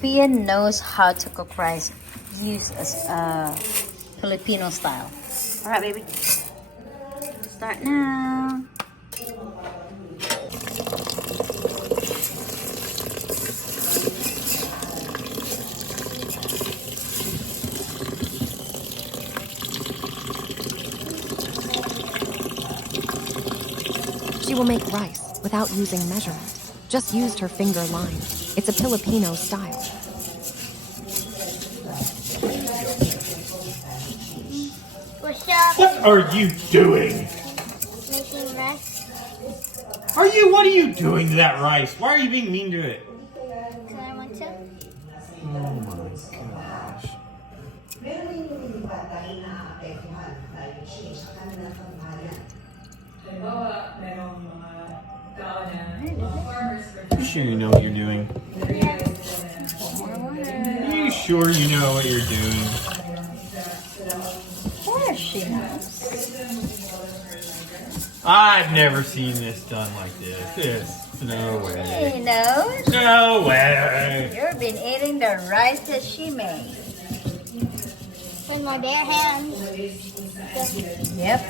European knows how to cook rice. Use a Filipino style. All right, baby. Start now. She will make rice without using measurement. Just used her finger line. It's a Filipino style. What's up? What are you doing? Making rice. What are you doing to that rice? Why are you being mean to it? Because I want to. Oh my gosh. You sure you know what you're doing? Are you sure you know what you're doing? Of course she knows. I've never seen this done like this. No way. She knows. No way. You've been eating the rice that she made. With my bare hands. Yep.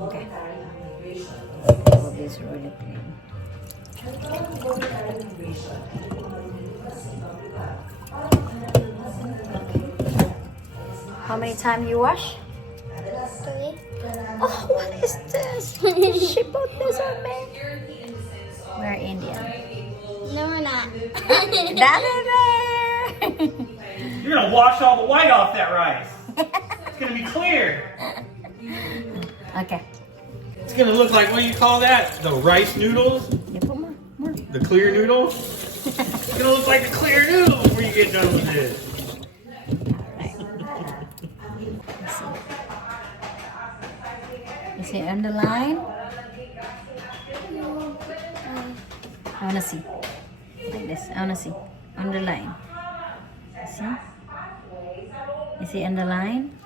Okay. Oh, this is really clean. How many times you wash? 3. Oh, what is this? She put this on me. We're Indian. No, we're not. That is there. You're gonna wash all the white off that rice. It's gonna be clear. Okay. It's gonna look like, what do you call that? The rice noodles? You put more. The clear noodles? It's gonna look like the clear noodles before you get done with this. You see on the line? I wanna see. Like this. I wanna see. On the line. See? You see on the line?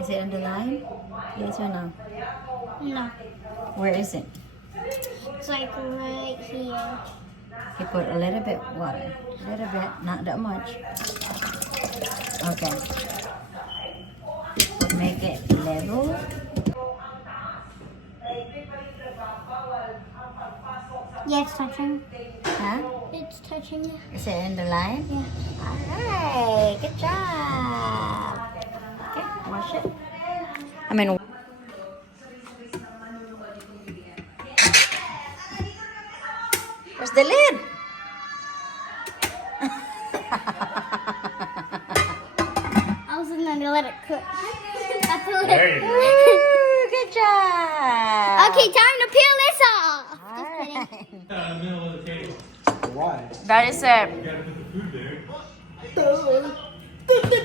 Is it on the line? Yes or no? No. Where is it? It's like right here. You put a little bit water. A little bit, not that much. Okay. Make it level. Yeah, it's touching. Huh? It's touching. Is it in the line? Yeah. Alright, good job. Okay, wash it. I mean, where's the lid? I was gonna let it cook. I feel There you go. Ooh, good job. Okay, time to peel this off. Just kidding. Alright. In the middle of the table. Why? That is it. You gotta put the food there.